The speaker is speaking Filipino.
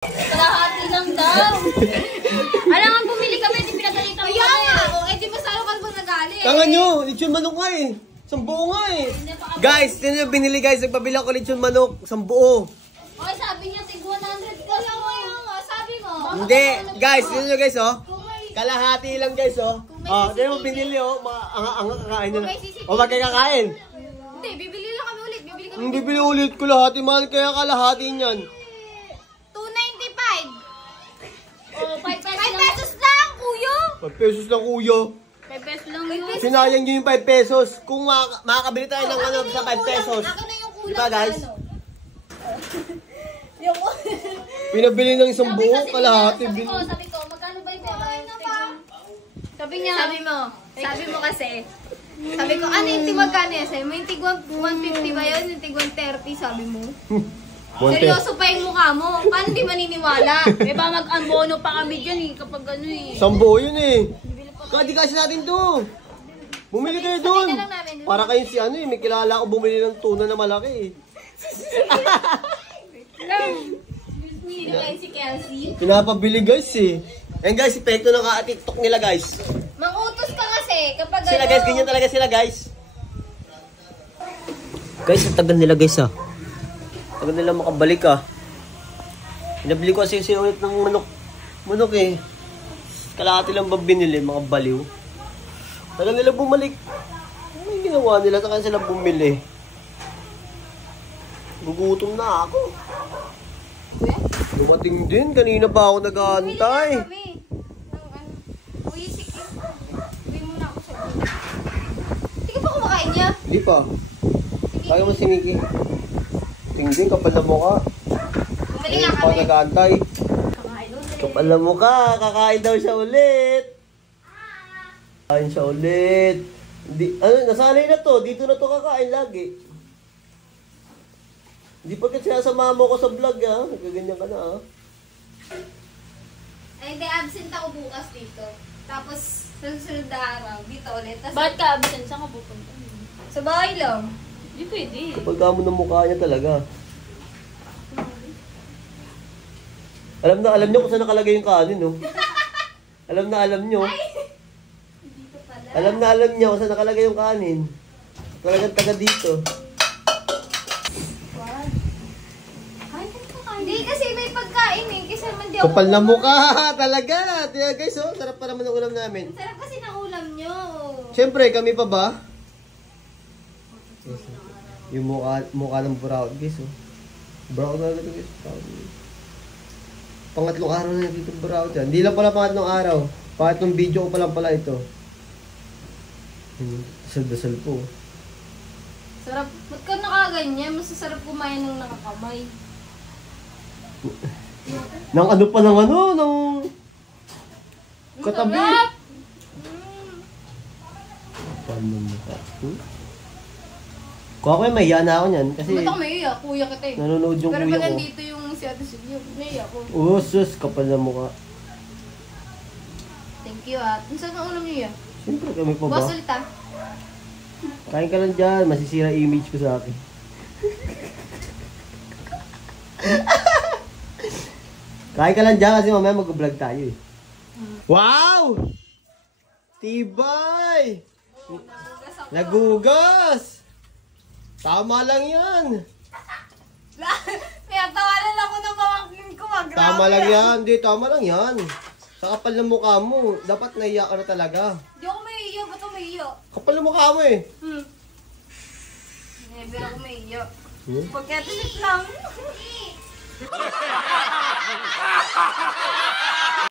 Kalahati lang daw. Alam nga, bumili kami, di pinagalitan mo. Kaya nga, o, di masalo ka bang nagalit? Tangan nyo, lechon manok nga eh. Sambuo nga eh. Guys, sino yung binili guys? Nagpabili ako lechon manok. Sambuo. Okay, sabi niya, tig 100 ka lang. Sabi mo. Hindi. Guys, sino nyo guys oh? Kalahati lang guys oh. Oh, di mo binili oh. Ang kakain nyo na. O wag kayo kakain. Hindi, bibili lang kami ulit. Bibili kami. Hindi bibili ulit ko lahati. Mahal kaya kalahati niyan. 295. Oh, 5 5 pesos lang, kuya. 5 pesos lang kuya. 5 pesos lang yun. Sinayang nyo yung 5 pesos. Kung makakabili tayo ng ano sa 5 pesos. Akin na yung kulang. Diba guys? Yung Pinabili ng isang buo, kalahati. Sabi ko, magkano ba yung Sabi niya, sabi mo kasi, sabi ko, ano yung tigwagkano yan? Sabi mo, yung tig 150 ba yun? Yung tig 130, sabi mo. Seryoso pa yung mukha mo. Paano di maniniwala? may ba mag-ambono pa kami dyan eh, kapag ano eh. Isang buo yun eh. Kadi kasi natin to. Bumili kayo dun. Sabi ka lang namin. Para kayo si ano eh, may kilala ako bumili ng tuna na malaki eh. Hindi kayo si Kelsey. Pinapabili guys eh. Ayan guys, epekto ng ka-tiktok nila guys. Mangutos ka kasi kapag Sila guys, ganyan talaga sila guys. Guys, ang tagal nila guys ah. Tagal nila makabalik ah. Pinabili ko kasi ulit ng manok. Manok eh. Kalahati lang ba binili, mga baliw. Tagal nila bumalik. Ano yung ginawa nila? Tagal sila bumili. Gugutom na ako. Dumating din. Kanina pa ako nag-aantay. Uy, sige. Uwi muna ako sa iyo. Hindi ka pa kumakain niya? Hindi pa. Kaya mo si Miki. Tingin kapal na mukha. Bumali nga Pa kami. nag-aantay. Kapal na mukha. Kakain daw siya ulit. Kakain siya ulit. Nasanay na to. Dito na to kakain lagi. Hindi pa kasi sinasama mo ko sa vlog ha. Nagkaganyan ka na ha. Ay, hindi. Absent ako bukas dito. Tapos, sa susunod na araw, dito ulit. Tas, Bakit ka absent? Saan ka pupunta? sa bahay lang. Hindi pwede. Kapag kamo ng mukha niya talaga. Alam niyo kung saan nakalagay yung kanin no? alam niyo. Dito pala. Alam niyo kung saan nakalagay yung kanin. Talagang taga dito. Hindi kasi may pagkain eh. Kasi naman di ako. Kapal na mukha talaga. Tiyan guys oh, sarap pa naman ang ulam namin. Sarap kasi ng ulam nyo. Siyempre, kami pa ba? Yung mukha ng brown guys oh. Brown na ito guys. Pangatlong araw na dito brown dyan. Hindi lang pala pangatlong araw. Pangatlong video ko pa lang pala ito. Dasal-dasal po. Sarap. Ba't ka nakaganyan? Masasarap kumain ng nakakamay. Nang ano pa ng ano, nang katabi. Sarap! Paano mo ka? Kung ako may mahiya na ako niyan kasi Ba't ako may iya? Kuya kita eh. nanonood yung Pero kuya pag ko. nandito yung si Ate Silvia, may iya ko. Sus, kapal na mukha. Thank you ah. Saan ang ulam niyo iya? Siyempre kami pa ba? Boss ulit ah. Kain ka lang dyan, masisira image ko sa akin. Kain ka lang dyan kasi mamaya mag-vlog tayo eh. Wow! Tibay! Nagugas! Tama lang yan! Kaya tawanan ako ng pamangkin ko. Tama lang yan, hindi tama lang yan. Sa kapal ng mukha mo, dapat naiyak ka na talaga. Hindi ako may iya. Ba't ako may iya? Kapal ng mukha mo eh. Never ako may iya. Hmm? Pagkatilit lang.